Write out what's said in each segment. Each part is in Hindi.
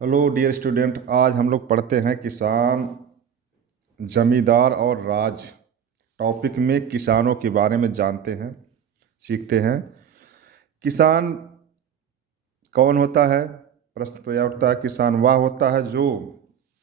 हेलो डियर स्टूडेंट, आज हम लोग पढ़ते हैं किसान, जमींदार और राज। टॉपिक में किसानों के बारे में जानते हैं, सीखते हैं। किसान कौन होता है? प्रश्न तो यह उठता है, किसान वह होता है जो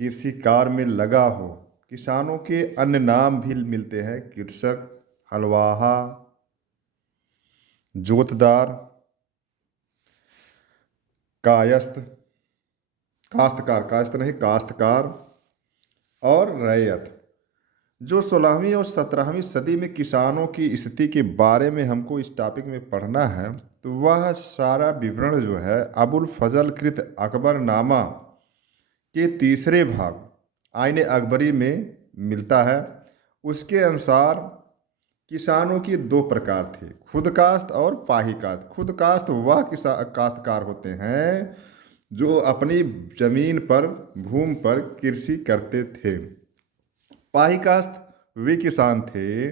कृषि कार्य में लगा हो। किसानों के अन्य नाम भी मिलते हैं: कृषक, हलवाहा, जोतदार, कायस्थ, काश्तकार और रैयत। जो 16वीं और 17वीं सदी में किसानों की स्थिति के बारे में हमको इस टॉपिक में पढ़ना है, तो वह सारा विवरण जो है अबुल फजल कृत अकबरनामा के तीसरे भाग आईन अकबरी में मिलता है। उसके अनुसार किसानों की दो प्रकार थे: खुदकाश्त और पाहीकाश्त। खुदकाश्त वह काश्तकार होते हैं जो अपनी जमीन पर, भूमि पर कृषि करते थे। पाहीकास्त वे किसान थे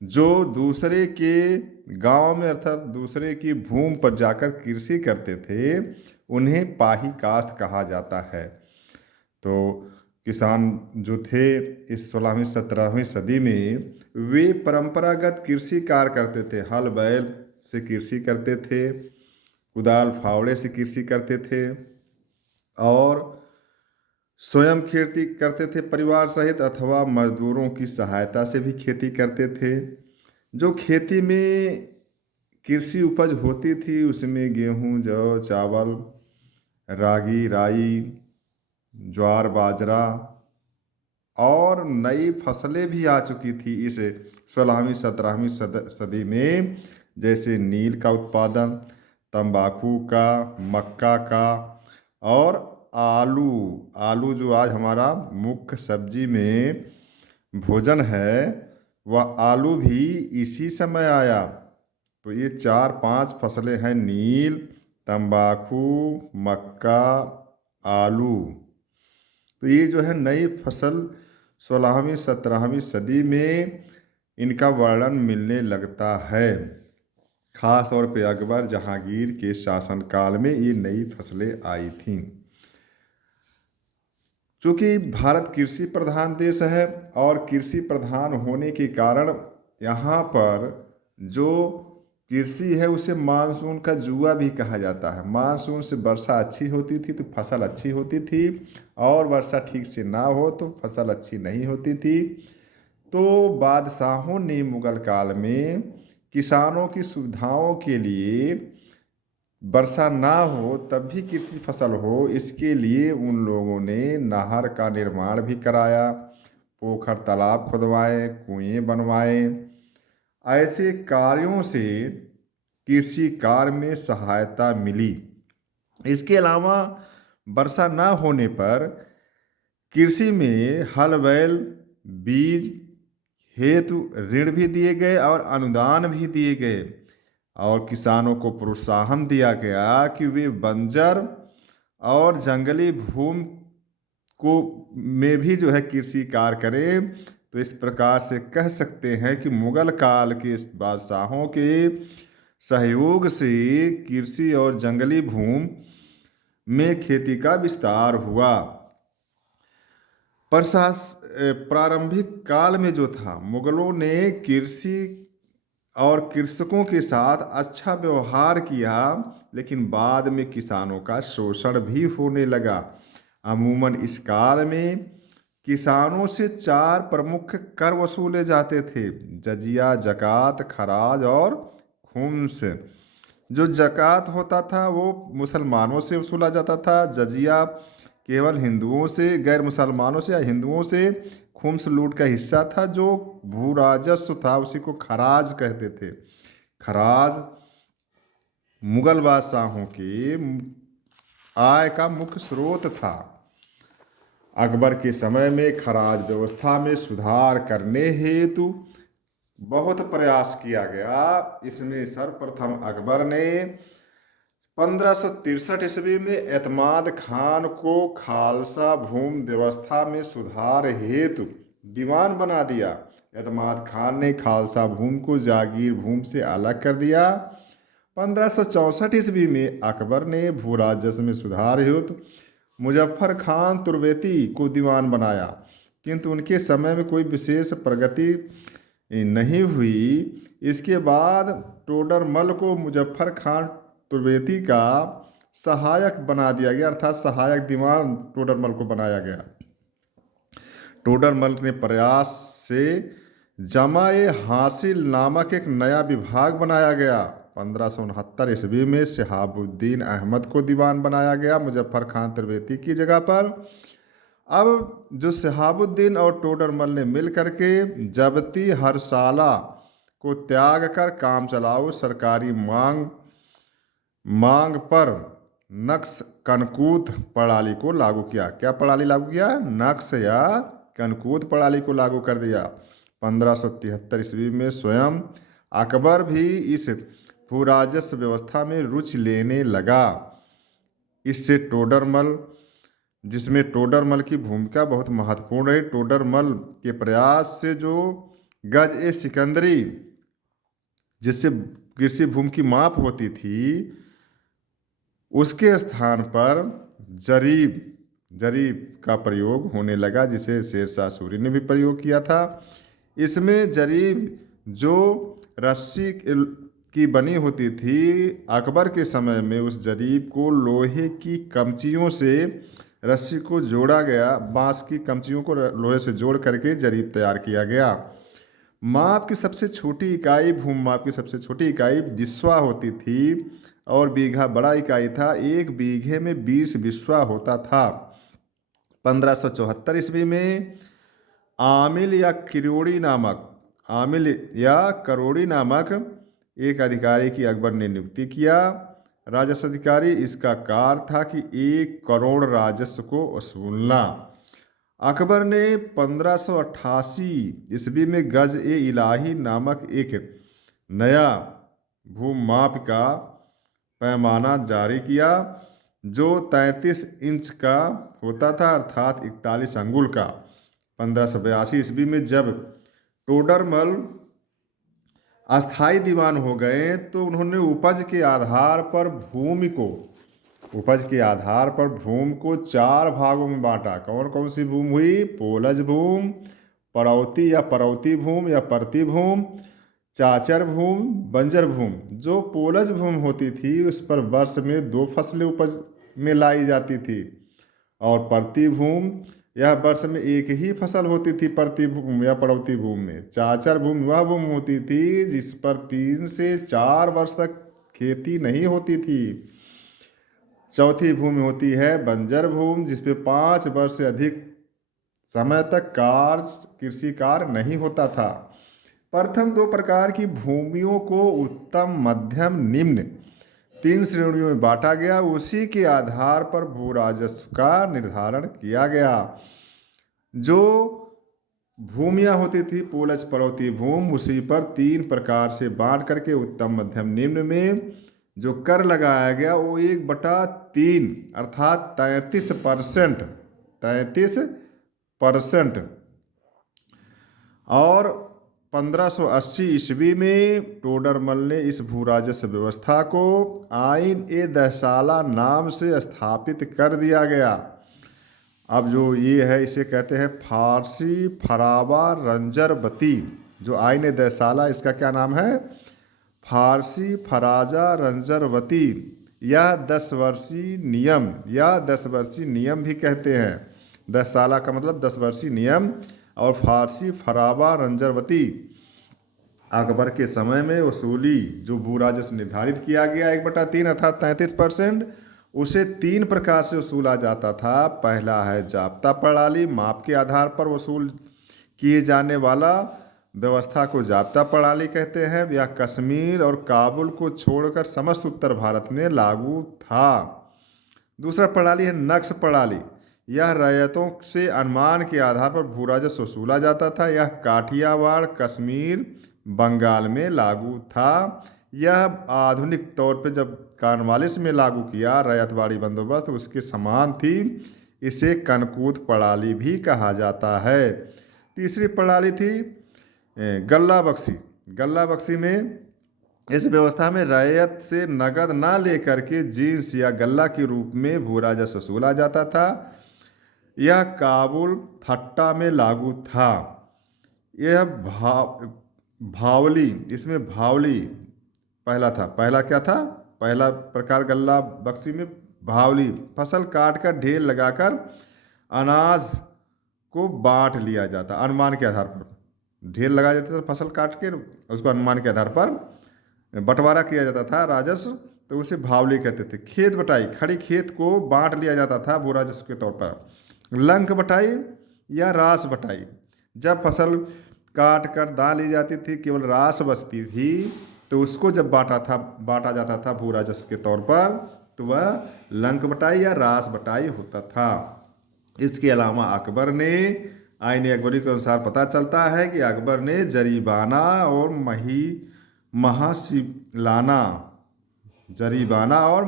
जो दूसरे के गांव में अर्थात दूसरे की भूमि पर जाकर कृषि करते थे। उन्हें पाहीकास्त कहा जाता है। तो किसान जो थे इस 16वीं 17वीं सदी में, वे परंपरागत कृषि कार्य करते थे। हल बैल से कृषि करते थे, कुदाल फावड़े से कृषि करते थे और स्वयं खेती करते थे परिवार सहित, अथवा मजदूरों की सहायता से भी खेती करते थे। जो खेती में कृषि उपज होती थी उसमें गेहूं, जौ, चावल, रागी, राई, ज्वार, बाजरा और नई फसलें भी आ चुकी थी इस 16वीं 17वीं सदी में, जैसे नील का उत्पादन, तंबाकू का, मक्का का और आलू। आलू जो आज हमारा मुख्य सब्जी में भोजन है, वह आलू भी इसी समय आया। तो ये 4-5 फसलें हैं: नील, तंबाकू, मक्का, आलू। तो ये जो है नई फसल 16वीं 17वीं सदी में इनका वर्णन मिलने लगता है। खास तौर पे अकबर जहांगीर के शासनकाल में ये नई फसलें आई थीं। चूँकि भारत कृषि प्रधान देश है और कृषि प्रधान होने के कारण यहाँ पर जो कृषि है उसे मानसून का जुआ भी कहा जाता है। मानसून से वर्षा अच्छी होती थी तो फसल अच्छी होती थी, और वर्षा ठीक से ना हो तो फसल अच्छी नहीं होती थी। तो बादशाहों ने मुगल काल में किसानों की सुविधाओं के लिए, वर्षा ना हो तब भी कृषि फसल हो, इसके लिए उन लोगों ने नहर का निर्माण भी कराया, पोखर तालाब खुदवाए, कुएं बनवाए। ऐसे कार्यों से कृषि कार्य में सहायता मिली। इसके अलावा वर्षा ना होने पर कृषि में हल बैल, बीज हेतु ऋण भी दिए गए और अनुदान भी दिए गए, और किसानों को प्रोत्साहन दिया गया कि वे बंजर और जंगली भूमि को में भी जो है कृषि कार्य करें। तो इस प्रकार से कह सकते हैं कि मुगल काल के बादशाहों के सहयोग से कृषि और जंगली भूमि में खेती का विस्तार हुआ। प्रारंभिक काल में जो था, मुगलों ने कृषि और कृषकों के साथ अच्छा व्यवहार किया, लेकिन बाद में किसानों का शोषण भी होने लगा। अमूमन इस काल में किसानों से 4 प्रमुख कर वसूले जाते थे: जजिया, जकात, खराज और खुम्स। जो जकात होता था वो मुसलमानों से वसूला जाता था, जजिया केवल हिंदुओं से, गैर मुसलमानों से या हिंदुओं से। खुम्स लूट का हिस्सा था। जो भू राजस्व था उसी को खराज कहते थे। खराज मुगल बादशाहों की आय का मुख्य स्रोत था। अकबर के समय में खराज व्यवस्था में सुधार करने हेतु बहुत प्रयास किया गया। इसमें सर्वप्रथम अकबर ने 1563 ईस्वी में एतमाद खान को खालसा भूमि व्यवस्था में सुधार हेतु दीवान बना दिया। एतमाद खान ने खालसा भूमि को जागीर भूमि से अलग कर दिया। 1564 ईस्वी में अकबर ने भू राजस्व में सुधार हेतु मुजफ्फर खान तुर्वेती को दीवान बनाया, किंतु उनके समय में कोई विशेष प्रगति नहीं हुई। इसके बाद टोडरमल को मुजफ्फर खान तुर्वेती का सहायक बना दिया गया, अर्थात सहायक दीवान टोडरमल को बनाया गया। टोडरमल ने प्रयास से जमा-ए हासिल नामक एक नया विभाग बनाया गया। 1569 ईस्वी में शहाबुद्दीन अहमद को दीवान बनाया गया मुजफ्फर खान तुर्वेती की जगह पर। अब जो शहाबुद्दीन और टोडरमल ने मिल करके जबती हरसाला को त्याग कर काम चलाओ सरकारी मांग पर नक्श कनकूत प्रणाली को लागू किया। क्या प्रणाली लागू किया? नक्श या कनकूत प्रणाली को लागू कर दिया। 1573 ईस्वी में स्वयं अकबर भी इस भूराजस्व व्यवस्था में रुचि लेने लगा। इससे टोडरमल, जिसमें टोडरमल की भूमिका बहुत महत्वपूर्ण है, टोडरमल के प्रयास से जो गज-ए-सिकंदरी, जिससे कृषि भूमि की माप होती थी, उसके स्थान पर जरीब का प्रयोग होने लगा, जिसे शेरशाह सूरी ने भी प्रयोग किया था। इसमें जरीब जो रस्सी की बनी होती थी, अकबर के समय में उस जरीब को लोहे की कमचियों से रस्सी को जोड़ा गया, बांस की कमचियों को लोहे से जोड़ करके जरीब तैयार किया गया। माप की सबसे छोटी इकाई, भूमि माप की सबसे छोटी इकाई बिस्वा होती थी और बीघा बड़ा इकाई था। एक बीघे में 20 बिस्वा होता था। 1574 ईस्वी में आमिल या करोड़ी नामक एक अधिकारी की अकबर ने नियुक्ति किया, राजस्व अधिकारी। इसका कार्य था कि 1 करोड़ राजस्व को वसूलना। अकबर ने 1588 ईस्वी में गज-ए-इलाही नामक एक नया भूमाप का पैमाना जारी किया, जो 33 इंच का होता था, अर्थात 41 अंगुल का। 1582 ईस्वी में जब टोडरमल अस्थाई दीवान हो गए तो उन्होंने उपज के आधार पर भूमि को 4 भागों में बांटा। कौन कौन सी भूमि हुई? पोलज भूमि, पड़ौती या परौती भूमि या परती भूमि, चाचर भूमि, बंजर भूमि। जो पोलज भूमि होती थी उस पर वर्ष में 2 फसलें उपज में लाई जाती थी, और परती भूमि यह वर्ष में एक ही फसल होती थी परती भूमि या पड़ौती भूमि में। चाचर भूमि वह भूमि होती थी जिस पर 3 से 4 वर्ष तक खेती नहीं होती थी। चौथी भूमि होती है बंजर भूमि, जिस पे 5 वर्ष से अधिक समय तक कृषि कार्य नहीं होता था। प्रथम 2 प्रकार की भूमियों को उत्तम, मध्यम, निम्न 3 श्रेणियों में बांटा गया। उसी के आधार पर भू राजस्व का निर्धारण किया गया। जो भूमियाँ होती थी पोलज पड़ौती भूमि, उसी पर 3 प्रकार से बांट करके उत्तम, मध्यम, निम्न में जो कर लगाया गया वो 1/3 अर्थात 33%। और 1580 ईस्वी में टोडरमल ने इस भूराजस्व व्यवस्था को आईन-ए-दहसाला नाम से स्थापित कर दिया गया। अब जो ये है इसे कहते हैं फारसी फरावा रंजरवती। जो आईन-ए-दहसाला, इसका क्या नाम है? फारसी फराजा रंजरवती। यह 10 वर्षीय नियम या 10 वर्षीय नियम भी कहते हैं। 10 साला का मतलब 10 वर्षीय नियम। और फारसी फरावा रंजरवती अकबर के समय में वसूली जो भू राजस्व निर्धारित किया गया 1/3 अर्थात 33%, उसे 3 प्रकार से वसूला जाता था। पहला है जाब्ता प्रणाली, माप के आधार पर वसूल किए जाने वाला व्यवस्था को जाब्ता प्रणाली कहते हैं। यह कश्मीर और काबुल को छोड़कर समस्त उत्तर भारत में लागू था। दूसरा प्रणाली है नक्श प्रणाली। यह रैयतों से अनुमान के आधार पर भू राजस्व वसूला जाता था। यह काठियावाड़, कश्मीर, बंगाल में लागू था। यह आधुनिक तौर पे जब कॉर्नवालिस में लागू किया रैयतवाड़ी बंदोबस्त, उसके समान थी। इसे कनकूत प्रणाली भी कहा जाता है। तीसरी प्रणाली थी गल्ला बख्शी। गल्ला बख्शी में इस व्यवस्था में रैयत से नगद ना लेकर के जींस या गल्ला के रूप में भू राजस्व वसूला जाता था। यह काबुल थट्टा में लागू था। यह भावली, इसमें भावली पहला था। पहला क्या था? पहला प्रकार गल्ला बक्सी में भावली, फसल काट कर ढेर लगाकर अनाज को बांट लिया जाता, अनुमान के आधार पर ढेर लगाया जाता था, फसल काट के उसको अनुमान के आधार पर बंटवारा किया जाता था राजस्व, तो उसे भावली कहते थे। खेत बटाई, खड़ी खेत को बांट लिया जाता था भू राजस्व के तौर पर। लंक बटाई या रास बटाई, जब फसल काट कर दान ली जाती थी, केवल रास बचती थी, तो उसको जब बांटा जाता था भू राजस्व के तौर पर, तो वह लंक बटाई या रास बटाई होता था। इसके अलावा अकबर ने, आईन अकबरी के अनुसार पता चलता है कि अकबर ने जरीबाना और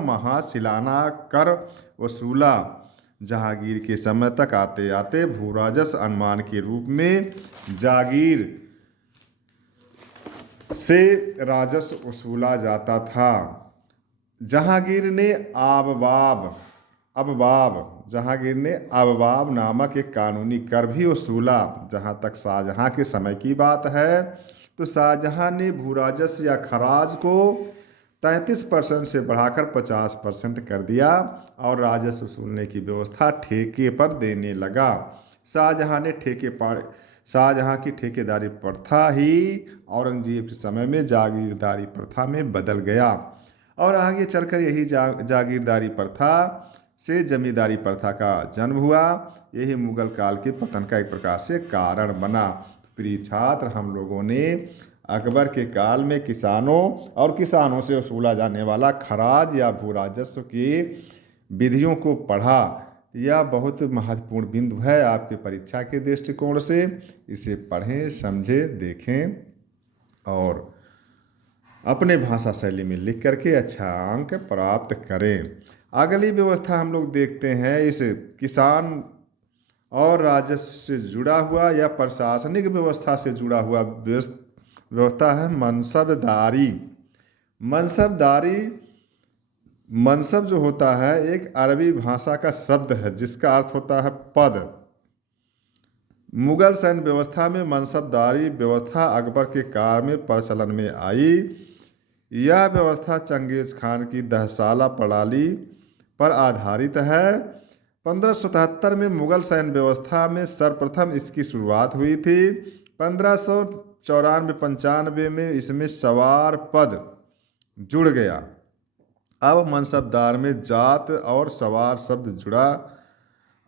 महासिलाना कर वसूला। जहांगीर के समय तक आते आते भू राजस्व अनुमान के रूप में जागीर से राजस्व वसूला जाता था। जहांगीर ने अबवाब नामक एक कानूनी कर भी वसूला। जहाँ तक शाहजहाँ के समय की बात है, तो शाहजहाँ ने भू राजस्व या खराज को 33% से बढ़ाकर 50% कर दिया और राजस्व वसूलने की व्यवस्था ठेके पर देने लगा। शाहजहाँ की ठेकेदारी प्रथा ही औरंगजेब के समय में जागीरदारी प्रथा में बदल गया और आगे चलकर यही जागीरदारी प्रथा से जमींदारी प्रथा का जन्म हुआ। यही मुगल काल के पतन का एक प्रकार से कारण बना। प्रिय छात्र, हम लोगों ने अकबर के काल में किसानों से वसूला जाने वाला खराज या भू राजस्व की विधियों को पढ़ा। यह बहुत महत्वपूर्ण बिंदु है आपके परीक्षा के दृष्टिकोण से। इसे पढ़ें, समझें, देखें और अपने भाषा शैली में लिख करके अच्छा अंक प्राप्त करें। अगली व्यवस्था हम लोग देखते हैं, इस किसान और राजस्व से जुड़ा हुआ या प्रशासनिक व्यवस्था से जुड़ा हुआ व्यवस्था है मनसबदारी। मनसब जो होता है एक अरबी भाषा का शब्द है जिसका अर्थ होता है पद। मुगल सैन्य व्यवस्था में मनसबदारी व्यवस्था अकबर के काल में प्रचलन में आई। यह व्यवस्था चंगेज खान की 10 साला प्रणाली पर आधारित है। 1577 में मुगल सैन्य व्यवस्था में सर्वप्रथम इसकी शुरुआत हुई थी। 1594-95 में इसमें सवार पद जुड़ गया। अब मनसबदार में जात और सवार शब्द जुड़ा।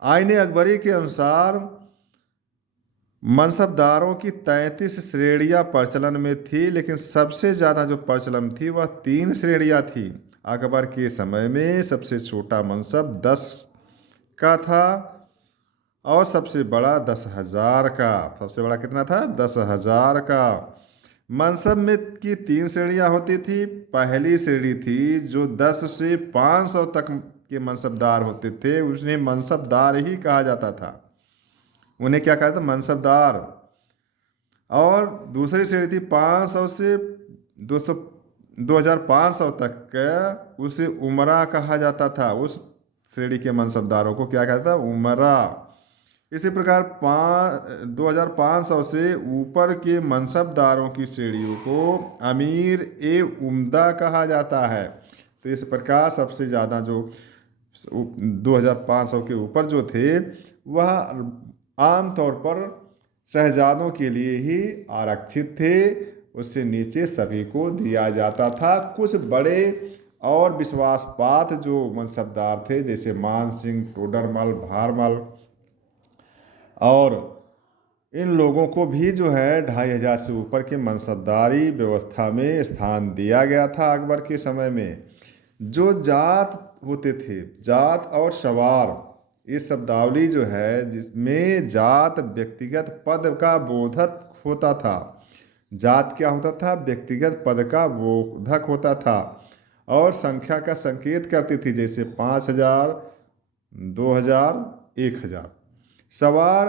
आईन अकबरी के अनुसार मनसबदारों की 33 श्रेणियां प्रचलन में थी, लेकिन सबसे ज़्यादा जो प्रचलन थी वह 3 श्रेणियां थी। अकबर के समय में सबसे छोटा मनसब 10 का था और सबसे बड़ा 10,000 का। सबसे बड़ा कितना था? 10,000 का। मनसब में की 3 श्रेणियां होती थी। पहली श्रेणी थी जो 10 से 500 तक के मनसबदार होते थे, उन्हें मनसबदार ही कहा जाता था। उन्हें क्या कहा था? मनसबदार। और दूसरी श्रेणी थी 500 से 2,500 तक का, उसे उमरा कहा जाता था। उस श्रेणी के मनसबदारों को क्या कहता था? उमरा। इसी प्रकार 2,500 से ऊपर के मनसबदारों की श्रेणियों को अमीर ए उम्दा कहा जाता है। तो इस प्रकार सबसे ज़्यादा जो 2,500 के ऊपर जो थे वह आमतौर पर शहजादों के लिए ही आरक्षित थे, उससे नीचे सभी को दिया जाता था। कुछ बड़े और विश्वासपात जो मनसबदार थे जैसे मान सिंह, टोडरमल, भारमल, और इन लोगों को भी जो है 2,500 से ऊपर के मनसबदारी व्यवस्था में स्थान दिया गया था अकबर के समय में। जो जात होते थे, जात और सवार, ये शब्दावली जो है जिसमें जात व्यक्तिगत पद का बोधक होता था। जात क्या होता था? व्यक्तिगत पद का बोधक होता था और संख्या का संकेत करती थी, जैसे 5,000, 2,000, 1,000। सवार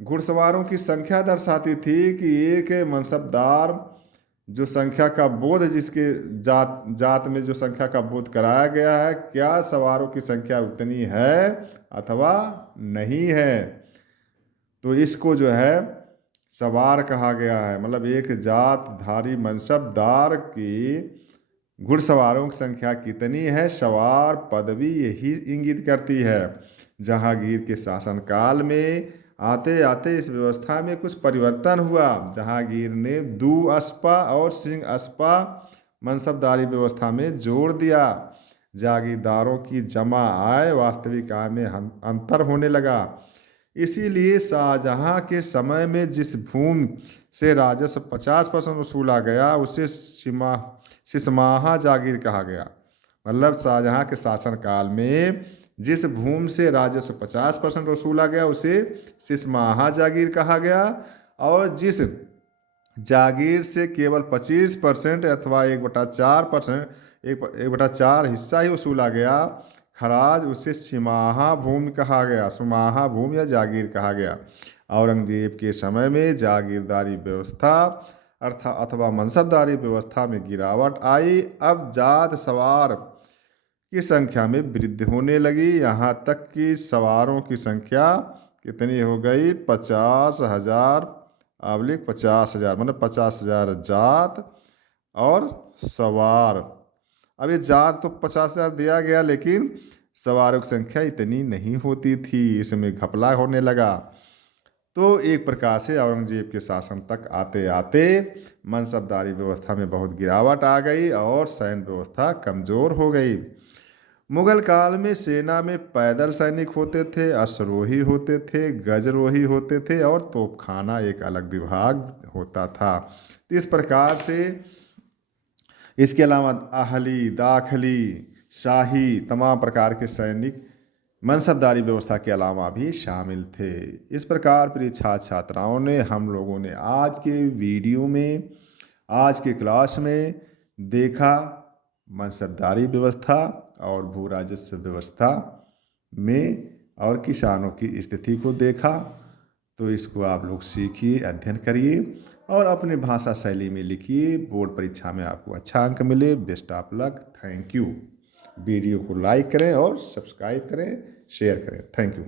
घुड़सवारों की संख्या दर्शाती थी कि एक मनसबदार जो संख्या का बोध जिसके जात जात में जो संख्या का बोध कराया गया है, क्या सवारों की संख्या उतनी है अथवा नहीं है। तो इसको जो है सवार कहा गया है। मतलब एक जातधारी मनसबदार की घुड़सवारों की संख्या कितनी है, सवार पदवी यही इंगित करती है। जहांगीर के शासनकाल में आते आते इस व्यवस्था में कुछ परिवर्तन हुआ। जहांगीर ने दू-अस्पा और सिंह-अस्पा मनसबदारी व्यवस्था में जोड़ दिया। जागीरदारों की जमा आय वास्तविक आय में अंतर होने लगा। इसीलिए शाहजहां के समय में जिस भूमि से राजस्व 50% वसूला गया उसे सिसमाहा जागीर कहा गया। मतलब शाहजहां के शासनकाल में जिस भूमि से राजस्व 50% वसूला गया उसे सिसमाहा जागीर कहा गया, और जिस जागीर से केवल 25% अथवा 1/4% 1/4 हिस्सा ही वसूला गया खराज, उसे सिमाहा भूमि कहा गया, सुमाहा भूमि या जागीर कहा गया। औरंगजेब के समय में जागीरदारी व्यवस्था अथवा मनसबदारी व्यवस्था में गिरावट आई। अब जात सवार की संख्या में वृद्धि होने लगी, यहाँ तक कि सवारों की संख्या कितनी हो गई, 50,000 / 50,000, मतलब 50,000 जात और सवार। अब ये जात तो 50,000 दिया गया, लेकिन सवारों की संख्या इतनी नहीं होती थी, इसमें घपला होने लगा। तो एक प्रकार से औरंगजेब के शासन तक आते आते मनसबदारी व्यवस्था में बहुत गिरावट आ गई और सैन्य व्यवस्था कमज़ोर हो गई। मुगल काल में सेना में पैदल सैनिक होते थे, अश्वरोही होते थे, गजरोही होते थे और तोपखाना एक अलग विभाग होता था। तो इस प्रकार से इसके अलावा आहली, दाखली, शाही तमाम प्रकार के सैनिक मनसबदारी व्यवस्था के अलावा भी शामिल थे। इस प्रकार प्रिय छात्र छात्राओं ने हम लोगों ने आज के वीडियो में, आज के क्लास में देखा मनसबदारी व्यवस्था और भू राजस्व व्यवस्था में और किसानों की स्थिति को देखा। तो इसको आप लोग सीखिए, अध्ययन करिए और अपने भाषा शैली में लिखिए। बोर्ड परीक्षा में आपको अच्छा अंक मिले। Best of luck. Thank you. Video को लाइक करें और सब्सक्राइब करें, शेयर करें। Thank you.